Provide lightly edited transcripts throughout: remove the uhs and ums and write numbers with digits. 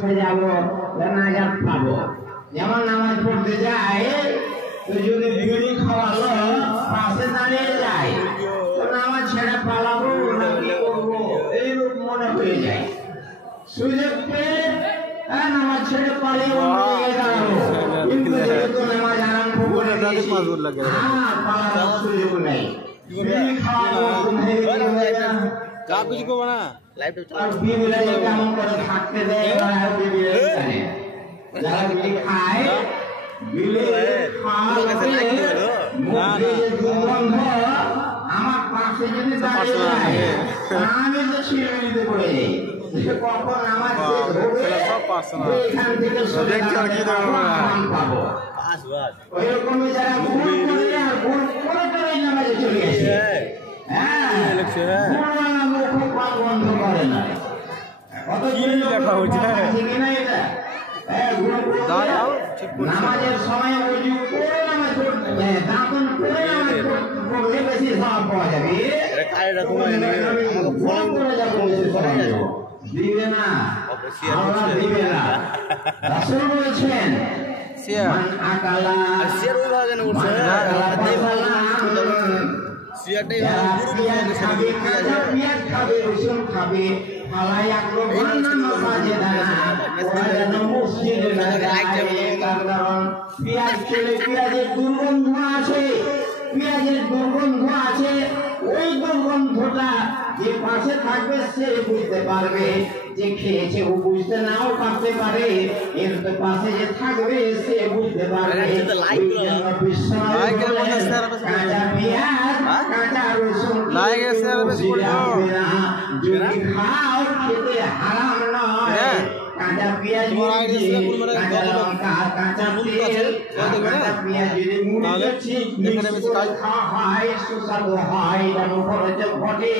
যাবো নাজাত পাবো। যেমন নামাজ পড়তে যায় তো যদি বিড়ি খাওয়ালো পাশে দাঁড়িয়ে যায় তো নামাজ ছেড়ে পালাবো না কি করবো এইরূপ মনে হয়ে যায়। সুযোগ পেয়ে নামাজ ছেড়ে পালিয়ে দাঁড়াবো, কিন্তু যেহেতু নামাজ আরম্ভ করে পালানোর সুযোগ নেই। বিড়ি খাওয়াবো कुछ को बना लाइव और बीबीला কেমন করে থাকতে দেয় আর बीबीला জানে যারা বিড়ি খায় বিড়ি খাওয়ালে মুখে যে দুর্গন্ধ আমার পাশে যদি দাঁড়িয়ে যায় আমি তো ছিঁড়ে পড়ে যাই। কখন আমার এখান থেকে পাবো ওইরকমই যারা ভুল করে আর ভুল করে করে নামাজে চলে আসে। বন্ধ করে না নামাজের সময় দাঁতন করে পড়লে বেশি স্বভাব পাওয়া যাবে। দিবে না দিবে না রাসূল বলছেন আকালা পেঁয়াজের দুর্গন্ধ আছে, পেঁয়াজের দুর্গন্ধ আছে। ওই দুর্গন্ধটা যে পাশে থাকবে সে বুঝতে পারবে, যে খেয়েছে ও বুঝতে নাও পারতে পারে, এর তো পাশে যে থাকবে সে বুঝতে পারবে। কাঁচা পেঁয়াজ কাঁচা রসুন যদি খাও খেতে হারাম নয়। কাঁচা পেঁয়াজ কাঁচা লঙ্কা কাঁচা তেল কাঁচা পেঁয়াজ যদি মুড়িতে ঠিক মিক্স করে খাওয়া হয় সুস্বাদু হয়, যেন খরচে ঘটে।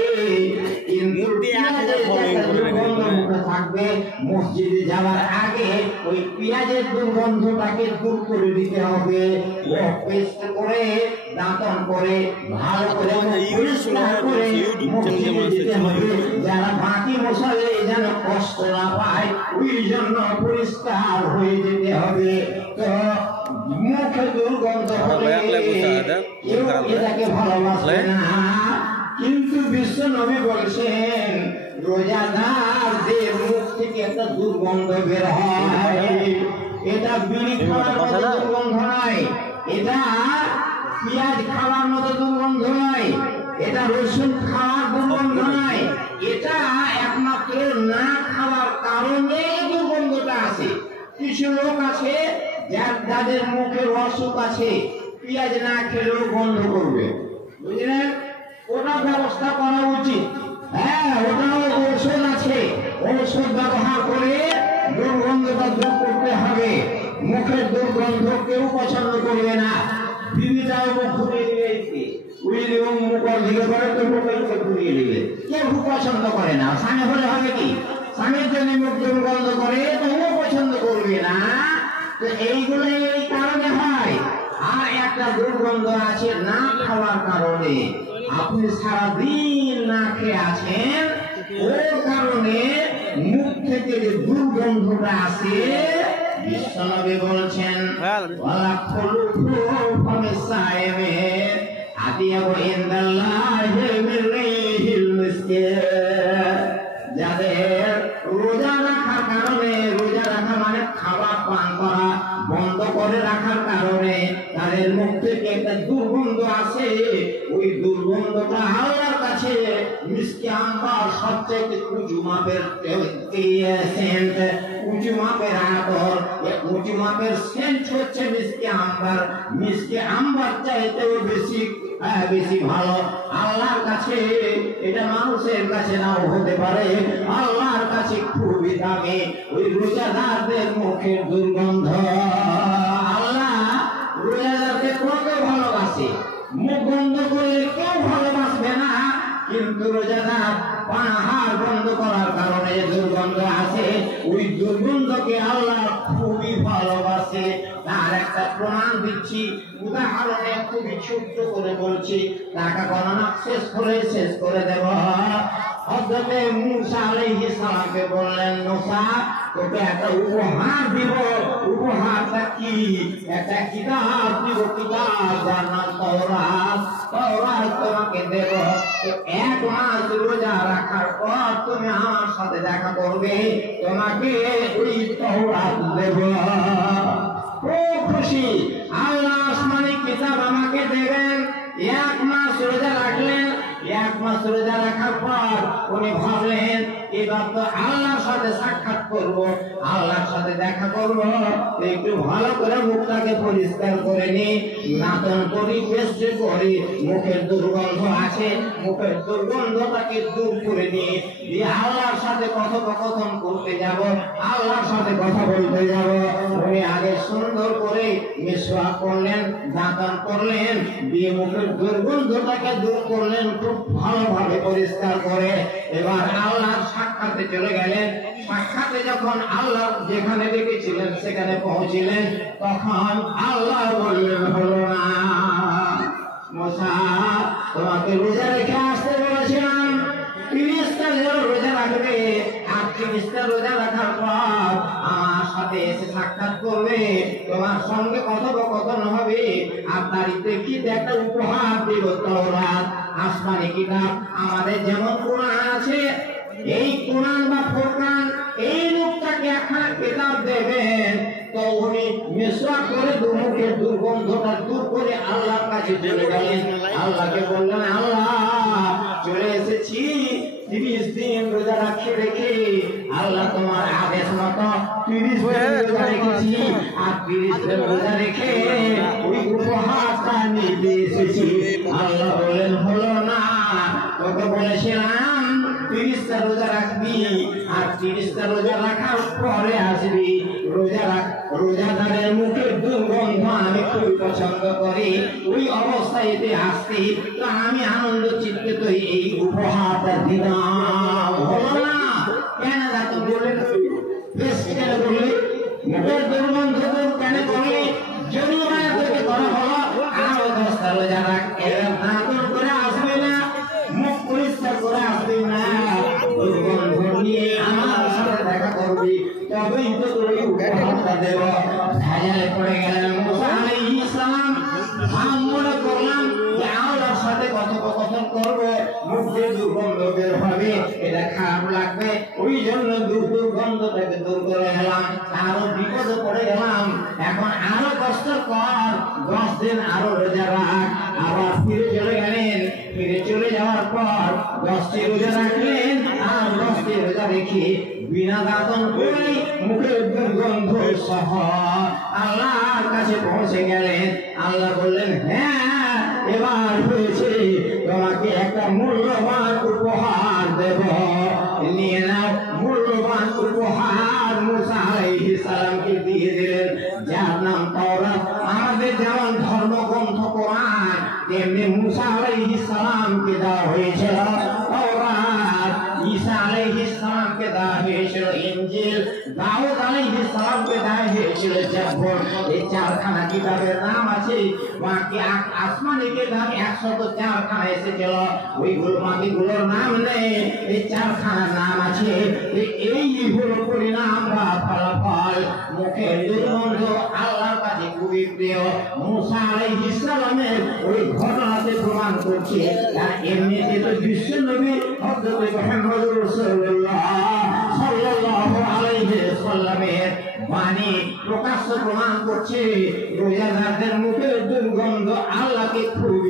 কিন্তু পেঁয়াজের দুর্গন্ধ মুখে থাকবে, মসজিদে যাওয়ার আগে ওই পেঁয়াজের দুর্গন্ধটাকে দূর করে দিতে হবে। ও পেস্ট করে দাঁতন করে ভালো করে পরিষ্কার করে মসজিদে যেতে হবে। যারা বাকি মশালে যেন কষ্ট না পায় ওই জন্য পরিষ্কার হয়ে যেতে হবে। তো মুখে দুর্গন্ধ হলে কেউ এটাকে ভালোবাসে না। কিন্তু বিশ্ব নবী বলছেন রোজাদারদের মুখ থেকে একটা দুর্গন্ধ বের হয়, এটা বিড়ি খাওয়ার মতো দুর্গন্ধ নয়, এটা পেঁয়াজ খাওয়ার মতো দুর্গন্ধ নয়, এটা রসুন খাওয়ার দুর্গন্ধ নয়, এটা একমাত্র না খাওয়ার কারণে দুর্গন্ধটা আছে। কিছু লোক আছে যাদের মুখের অসুখ আছে, পেঁয়াজ না খেলেও বন্ধ করবে, বুঝলেন? ওটা ব্যবস্থা করা উচিত। হ্যাঁ, ওটাও ঔষধ আছে, ঔষধ ব্যবহার করে দুর্গন্ধটা দূর করতে হবে। মুখের দুর্গন্ধ কেউ পছন্দ করবে না। বিবিটাও মুখ ঘুরিয়ে দিবে, উইলে মুখ দিকে করে তো মুখে ঘুরিয়ে দিবে, কেউ পছন্দ করে না। স্বামী হলে হবে কি, স্বামীর জন্য মুখ দুর্গন্ধ করে তো ও পছন্দ করবে না। তো এইগুলো এই কারণে হয়। আর একটা দুর্গন্ধ আছে না খাওয়ার কারণে, আপনি সারাদিন না খেয়ে আছেন, ওর কারণে মুখ থেকে যে দুর্গন্ধটা আসে বিশ্বনবী বলছেন ওয়ালা খুলুফু ফামিসাইমে আদিয়াবু ইনদাল্লাহি মিন রিহিল মিসকিন। যাদের রোজা রাখার কারণে, রোজা রাখা মানে খাবার পান করা বন্ধ করে রাখার কারণে তাদের মুখ থেকে একটা দুর্গন্ধ আসে, ওই দুর্গন্ধটা আল্লাহর কাছে মিষ্টি আম্বার সবচেয়ে উঁচু মাপের সেন্ট, উঁচু মাপের আদর, উঁচু মাপের সেন্ট হচ্ছে মিষ্টি আম্বার। মিষ্টি আম্বার চাইতেও বেশি ভালো আল্লাহর কাছে। এটা মানুষের কাছে নাও হতে পারে, আল্লাহর কাছে খুবই দামি ওই রোজাদারদের মুখের দুর্গন্ধ। আল্লাহ রোজাদারকে কত ভালোবাসে, মুখ বন্ধ করলে কেউ ভালোবাসবে না, কিন্তু রোজাদার পানাহার বন্ধ করার কারণে দুর্গন্ধ আসে, ওই দুর্গন্ধকে আল্লাহ খুবই ভালোবাসে। তার একটা প্রমাণ দিচ্ছি, উদাহরণে খুবই ছোট্ট করে বলছি, টাকা গণনা শেষ করে দেব। হযরত মূসা আলাইহিস সালামকে বললেন, মুসা তোকে একটা উপহার দিব। উপহারটা কি? একটা কিতাব দিব, কিতাব যার নাম তাওরাত। তাওরাত তোমাকে দেব। 1 মাস রোজা রাখার পর তুমি আমার সাথে দেখা করবে, তোমাকে ওই তাওরাত দেব। ও খুশি, আল্লাহ আসমানি কিতাব আমাকে দেবেন। 1 মাস রোজা রাখলেন। 1 মাস রোজা রাখার পর উনি ভাবলেন এবার তো আল্লাহর সাথে সাক্ষাৎ করব, আল্লাহর সাথে দেখা করব, একটু ভালো করে মুখটাকে পরিষ্কার করে নি, নাতন করি, বেশ করি, মুখের দুর্গন্ধ আছে, মুখের দুর্গন্ধটাকে দূর করে নি, দিয়ে আল্লাহর সাথে কথোপকথন করতে যাব, আল্লাহর সাথে কথা বলতে যাব। উনি আগে সুন্দর করে মিসওয়াক করলেন, দাঁতন করলেন, দিয়ে মুখের দুর্গন্ধটাকে দূর করলেন খুব ভালোভাবে পরিষ্কার করে। এবার আল্লাহর সাক্ষাতে চলে গেলেন। সাক্ষাতে যখন আল্লাহ যেখানে রেখেছিলেন সেখানে পৌঁছিলেন, তখন আল্লাহ বললেন, হলো না মুসা, তোমাকে রোজা রেখে আসতে বলেছিলাম, 30টা রোজা রাখবে, আর 30টা রোজা রাখার পর আমার সাথে এসে সাক্ষাৎ করবে, তোমার সঙ্গে কথোপকথন হবে, আর তারিখে কি একটা উপহার দেব, তাওরাত আসমানি কিতাব। আমাদের যেমন কোরআন আছে, এই কোরআন বা ফুরকান, এই লোকটাকে একখানা কিতাব দেবেন। তো উনি মিসওয়াক করে মুখের দুর্গন্ধটা দূর করে আল্লাহর কাছে চলে গেলেন। আল্লাহকে বললেন, আল্লাহ চলে এসেছি, 30 দিন রোজা রেখে আল্লাহ তোমার আদেশ মতো 30 দিন রোজা রেখেছি, আর 30 দিন রোজা রেখে ওই উপহারটা নিতে এসেছি। আল্লাহ বললেন, হলো না, তোকে বলেছিলাম 30টা রোজা রাখবি, আর 30টা রোজা রাখার পরে আসবি। রোজাদারের মুখের দুর্গন্ধ আমি খুব পছন্দ করি, ওই অবস্থায় আসছি, তো আমি আনন্দ চিত্তে তো এই উপহারটা দিলাম। হলো না কেন? তো বললেন বেশ, কেন বললে মুখের দুর্গন্ধ কেন বললে? যদি তোকে করা হলো আরো 10টা রোজা রাখ, এবার দাঁতন করে আসবে না, মুখ পরিষ্কার করে আসবে না, দুর্গন্ধ নিয়ে আমার সাথে দেখা করবি, তবেই তো তোর উপহারটা দেব। ভেজালে পড়ে গেলেন মুসা আলাইহিস সালাম। মনে করলাম যে আল্লাহর সাথে কথোপকথন করবো, মুখে দুর্গন্ধ বের হবে, এটা খারাপ লাগবে, ওই জন্য দুর্গন্ধটাকে দূর করে গেলাম, আরো বিপদে পড়ে গেলাম। এখন আরো কষ্ট কর, 10 দিন আরো রোজা রাখ। আবার ফিরে চলে গেলেন। ফিরে চলে যাওয়ার পর 10টি রোজা রাখলেন, আর 10টি রোজা রেখে বিনা দাঁতন করে মুখের দুর্গন্ধ সহ আল্লাহর কাছে পৌঁছে গেলেন। আল্লাহ বললেন, হ্যাঁ এবার হয়েছে, তোমাকে একটা মূল্যবান উপহার দেব, নিয়ে নাও। মূল্যবান উপহার মুসা আলাইহিস সালামকে দিয়ে দিলেন, যার নাম তাওরাত। আমাদের যেমন ধর্মগ্রন্থ কোরআন, তেমনি মুসা আলাইহিস সালামকে দেওয়া হয়েছিল তাওরাত, ঈসা আলাইহিস সালামকে দেওয়া হয়েছিল ইনজিল, দাউদ আলাইহিস সালামকে দেওয়া হয়েছিল জাবুর। এই 4খানা কিতাবের নাম আছে। বাকি আসমানি কিতাব 104খানা এসেছিল, ওইগুলো বাকিগুলোর নাম নেই, এই 4খানার নাম আছে। এই হলো পরিণাম বা ফলাফল। মুখের দুর্গন্ধ আল্লাহর কাছে খুবই প্রিয়। মুসা আলাইহিস সালামের ওই ঘটনাতে প্রমাণ করছে, আর এমনিতে তো বিশ্ব নবী হযরত মুহাম্মদ রাসূলুল্লাহ সাল্লাল্লাহু আলাইহি ওয়াসাল্লামের বাণী প্রকাশ্য প্রমাণ করছে, রোজাদারদের মুখের দুর্গন্ধ আল্লাহকে খুব